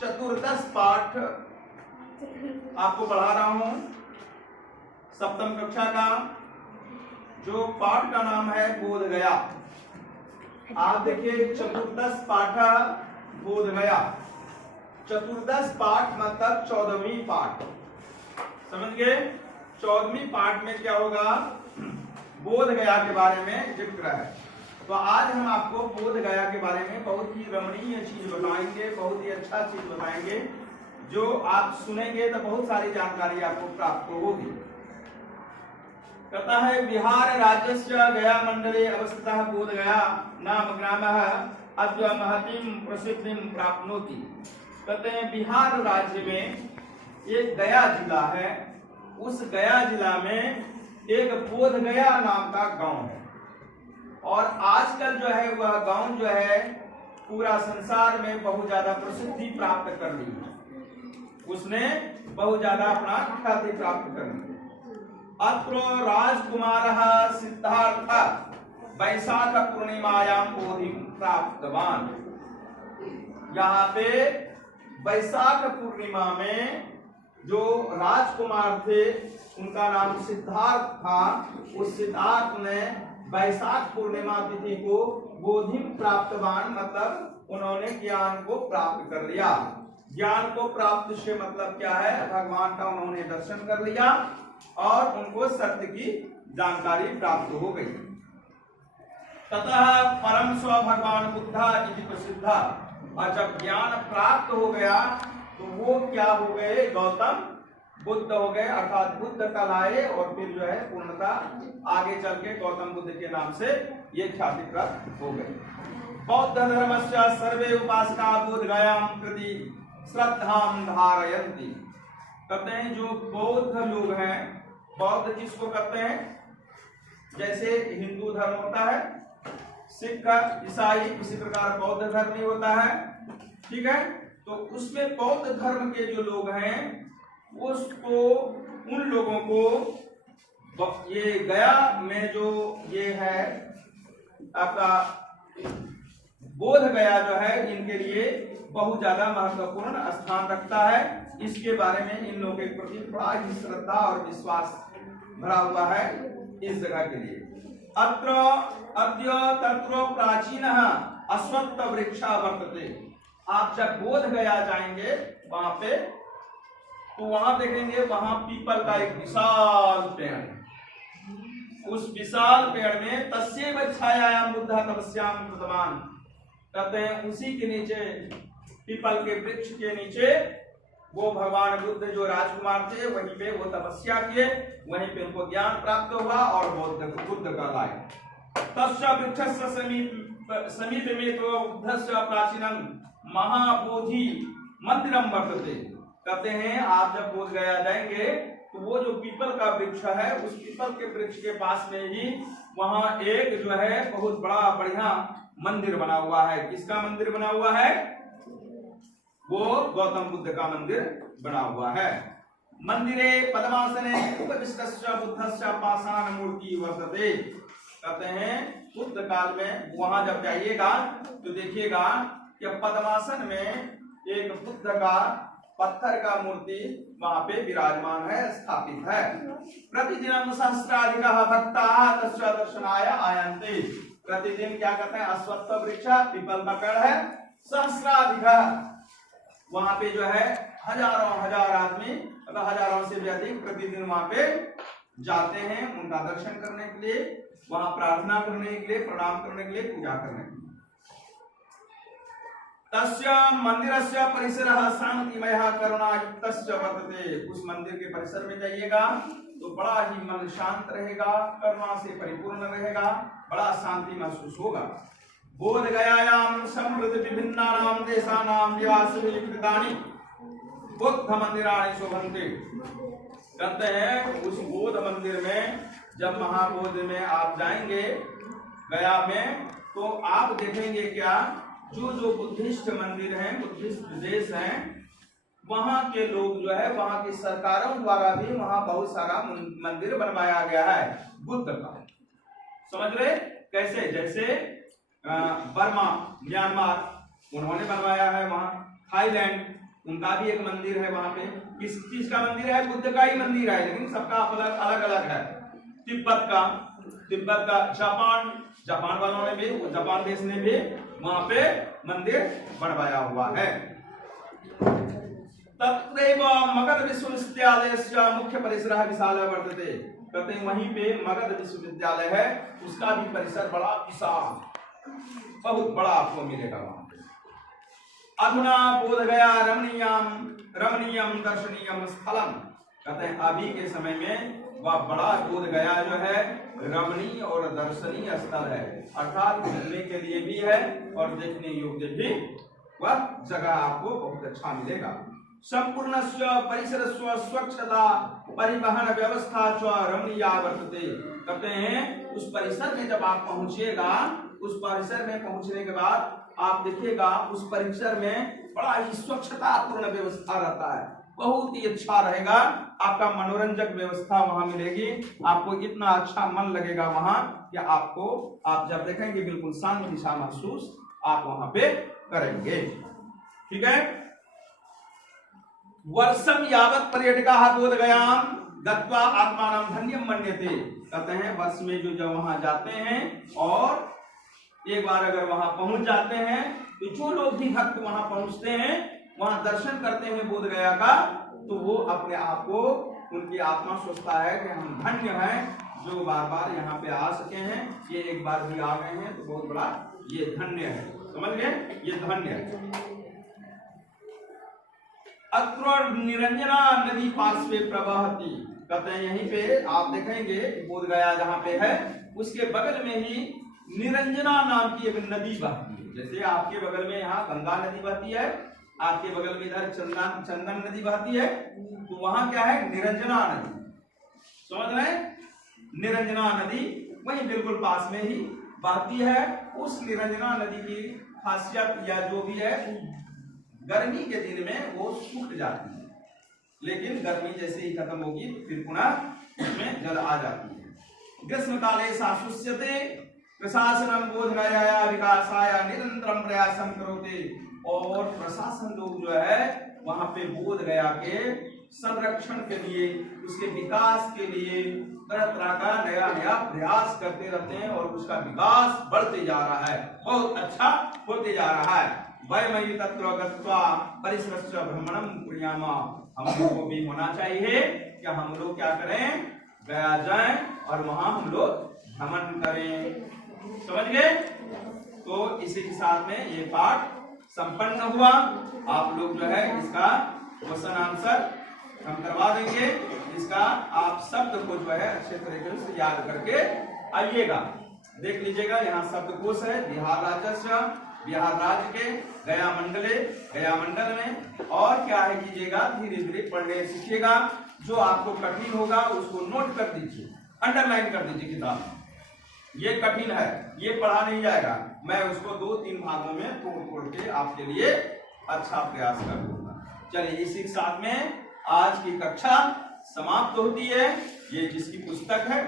चतुर्दश पाठ आपको पढ़ा रहा हूं, सप्तम कक्षा का, जो पाठ का नाम है बोध गया। आप देखिए, चतुर्दश पाठ बोध गया। चतुर्दश पाठ मतलब 14वीं पाठ, समझ गए। 14वीं पाठ में क्या होगा, बोध गया के बारे में जिक्र है। तो आज हम आपको बोध गया के बारे में बहुत ही रमणीय चीज बताएंगे, बहुत ही अच्छा चीज बताएंगे, जो आप सुनेंगे तो बहुत सारी जानकारी आपको प्राप्त होगी। कहता है, बिहार राज्य से गया मंडले अवस्थितः बोध गया नाम ग्रामः अद्य महतीम प्रसिद्धिम प्राप्नोति। कहते हैं बिहार राज्य में एक गया जिला है, उस गया जिला में एक बोध गया नाम का गांव है, और आजकल जो है वह गांव जो है पूरा संसार में बहुत ज्यादा प्रसिद्धि प्राप्त कर ली है, उसने बहुत ज्यादा अपना ख्याति प्राप्त कर ली। अत्र राजकुमारः सिद्धार्थ वैशाख पूर्णिमायां बोधिं प्राप्तवान। यहाँ पे वैशाख पूर्णिमा में जो राजकुमार थे उनका नाम सिद्धार्थ था, उस सिद्धार्थ ने वैशाख पूर्णिमा तिथि को बोधिं प्राप्तवान मतलब उन्होंने ज्ञान को प्राप्त कर लिया। ज्ञान को प्राप्त से मतलब क्या है, भगवान का उन्होंने दर्शन कर लिया और उनको सत्य की जानकारी प्राप्त हो गई। ततः परम स्व भगवान बुद्धा इति प्रसिद्धा। और जब ज्ञान प्राप्त हो गया तो वो क्या हो गए, गौतम बुद्ध हो गए, अर्थात बुद्ध कहलाए, और फिर जो है पूर्णता आगे चल के गौतम बुद्ध के नाम से ये ख्याति प्राप्त हो गई। बौद्ध धर्मस्य सर्वे उपासका बोध गयाम प्रति श्रद्धाम धारयन्ति। कहते हैं जो बौद्ध लोग हैं, बौद्ध किसको कहते हैं, जैसे हिंदू धर्म होता है, सिख, ईसाई, इसी प्रकार बौद्ध धर्म ही होता है, ठीक है। तो उसमें बौद्ध धर्म के जो लोग हैं उसको, उन लोगों को ये गया में जो ये है आपका बोध गया जो है इनके लिए बहुत ज्यादा महत्वपूर्ण स्थान रखता है। इसके बारे में इन लोगों के प्रति बड़ा ही श्रद्धा और विश्वास भरा हुआ है इस जगह के लिए। अत्र अद्य तत्र प्राचीनः अश्वत्थ वृक्षा वर्तते। आप जब बोध गया जाएंगे वहां पे, तो वहां देखेंगे वहां पीपल का एक विशाल पेड़ है। उस विशाल पेड़ में तस्यैव छायायां बुद्धः तपस्यां कृतवान। कहते हैं उसी के नीचे, पीपल के वृक्ष के नीचे वो भगवान बुद्ध जो राजकुमार थे वहीं पे वो तपस्या किए, वहीं पे उनको ज्ञान प्राप्त हुआ और बुद्ध कहलाए। तस्य वृक्षस्य समीप में तो बुद्धस्य प्राचीनम महाबोधि मंदिरम वर्तते। कहते हैं आप जब बोध गया जाएंगे तो वो जो पीपल का वृक्ष है, उस पीपल के वृक्ष के पास में ही वहां एक जो है बहुत बड़ा बढ़िया मंदिर बना हुआ है। किसका मंदिर बना हुआ है, वो गौतम बुद्ध का मंदिर बना हुआ है। मंदिरे पद्मासने उपविष्टस्य बुद्धस्य पाषाण मूर्ति वर्तते। कहते हैं बुद्ध काल में वहां जब जाइएगा तो देखिएगा कि पद्मासन में एक बुद्ध का पत्थर का मूर्ति वहां पे विराजमान है, स्थापित है। प्रतिदिन सहस्राधिकः भक्ताः तस्य दर्शनाय आयन्ते। प्रतिदिन क्या कहते हैं, अश्वत्थ वृक्ष पीपल का पेड़ है, सहस्राधिकः वहां पे जो है हजारों हजार आदमी, मतलब हजारों से भी अधिक प्रतिदिन वहां पे जाते हैं उनका दर्शन करने के लिए, वहां प्रार्थना करने के लिए, प्रणाम करने के लिए, पूजा करने के लिए। तस्य मंदिरस्य परिसरः शांतिमयः करुणायुक्तस्य वर्तते। उस मंदिर के परिसर में जाइएगा तो बड़ा ही मन शांत रहेगा, करुणा से परिपूर्ण रहेगा, बड़ा शांति महसूस होगा। बोध गयायां समृद्ध विभिन्नानां देशानां निवासिभिः कृतानि बुद्ध मंदिराणि शोभन्ते। कहते हैं उस बोध मंदिर में जब महाबोध में आप जाएंगे गया में, तो आप देखेंगे क्या, जो जो बुद्धिस्ट मंदिर हैं, बुद्धिस्ट देश हैं, वहां के लोग जो है, वहां की सरकारों द्वारा भी वहां बहुत सारा मंदिर बनवाया गया है बुद्ध का। समझ रहे कैसे, जैसे बर्मा, म्यांमार उन्होंने बनवाया है, वहां थाईलैंड उनका भी एक मंदिर है वहां पे। किस चीज का मंदिर है? बुद्ध का ही मंदिर है, लेकिन सबका अलग अलग अलग है। तिब्बत का जापान वालों ने भी, जापान देश ने भी वहां पे मंदिर बनवाया हुआ है। तत्रैव मगध विश्वविद्यालयस्य मुख्य परिसरः विशालः वर्तते। कहते हैं वहीं पे मगध विश्वविद्यालय है, उसका भी परिसर बड़ा विशाल, बहुत बड़ा आपको मिलेगा वहां पे। अधुना बोधगया रमणीयम दर्शनीयम स्थलम। कहते हैं अभी के समय में वह बड़ा बोधगया जो है रमणीय और दर्शनीय स्थल है, अर्थात घूमने के लिए भी है और देखने योग्य भी वह जगह आपको बहुत अच्छा मिलेगा। संपूर्ण परिसरस्य स्वच्छता परिवहन व्यवस्था च रमणीया वर्तते। कहते हैं उस परिसर में जब आप पहुंचिएगा, उस परिसर में पहुंचने के बाद आप देखिएगा उस परिसर में बड़ा ही स्वच्छतापूर्ण व्यवस्था रहता है, बहुत ही अच्छा रहेगा। आपका मनोरंजक व्यवस्था वहां मिलेगी, आपको इतना अच्छा मन लगेगा वहां कि आप जब देखेंगे बिल्कुल शांति सा महसूस आप वहां पे करेंगे। ठीक है। वर्षम यावत पर्यटकाः बोधगयाम गत्वा आत्मानं धन्यं मन्यते। कहते हैं वर्ष में जो वहां जाते हैं और एक बार अगर वहां पहुंच जाते हैं तो जो लोग भी भक्त वहां पहुंचते हैं, वहां दर्शन करते हैं बोधगया का, तो वो अपने आप को, उनकी आत्मा सोचता है कि हम धन्य हैं जो बार बार यहाँ पे आ सके हैं, ये एक बार भी आ गए हैं तो बहुत बड़ा ये धन्य है। समझ गए? ये धन्य है। अत्र निरंजना नदी पार्श्वे प्रवहति। कहते हैं यहीं पे आप देखेंगे बोधगया जहाँ पे है उसके बगल में ही निरंजना नाम की एक नदी बहती है। जैसे आपके बगल में यहाँ गंगा नदी बहती है, आपके बगल में इधर चंदन नदी बहती है, तो वहां क्या है? निरंजना नदी। समझ रहे? निरंजना नदी वही बिल्कुल पास में ही बहती है। उस निरंजना नदी की खासियत या जो भी है, गर्मी के दिन में वो सूख जाती है, लेकिन गर्मी जैसे ही खत्म होगी तो फिर पुनः उसमें जल आ जाती है। ग्रीष्म काले साशुष्यते प्रशासनम बोधगया विकासाय निरंतरम प्रयासम करोते। और प्रशासन लोग जो है वहां पे बोधगया के संरक्षण के लिए, उसके विकास के लिए तरह तरह का नया नया प्रयास करते रहते हैं और उसका विकास बढ़ते जा रहा है, बहुत अच्छा होते जा रहा है। वयमयि तत्र गत्वा परिसरस्य भ्रमणं कुर्यामा। हम लोगों को भी होना चाहिए कि हम लोग क्या करें? गया जाएं और वहां हम लोग भ्रमण करें। समझ गए? तो इसी के साथ में ये पाठ संपन्न हुआ। आप लोग जो है इसका क्वेश्चन आंसर हम करवा देंगे। इसका आप शब्द को जो है अच्छे तरीके से याद करके आइएगा। देख लीजिएगा यहाँ शब्दकोश है बिहार राज्य, बिहार राज्य के गया मंडल में। और क्या है कीजिएगा, धीरे धीरे पढ़ने सीखिएगा। जो आपको कठिन होगा उसको नोट कर दीजिए, अंडरलाइन कर दीजिए किताब में। ये कठिन है, ये पढ़ा नहीं जाएगा, मैं उसको 2-3 भागों में तोड़ के आपके लिए अच्छा प्रयास कर दूंगा। चलिए इसी के साथ में आज की कक्षा समाप्त होती है। ये जिसकी पुस्तक है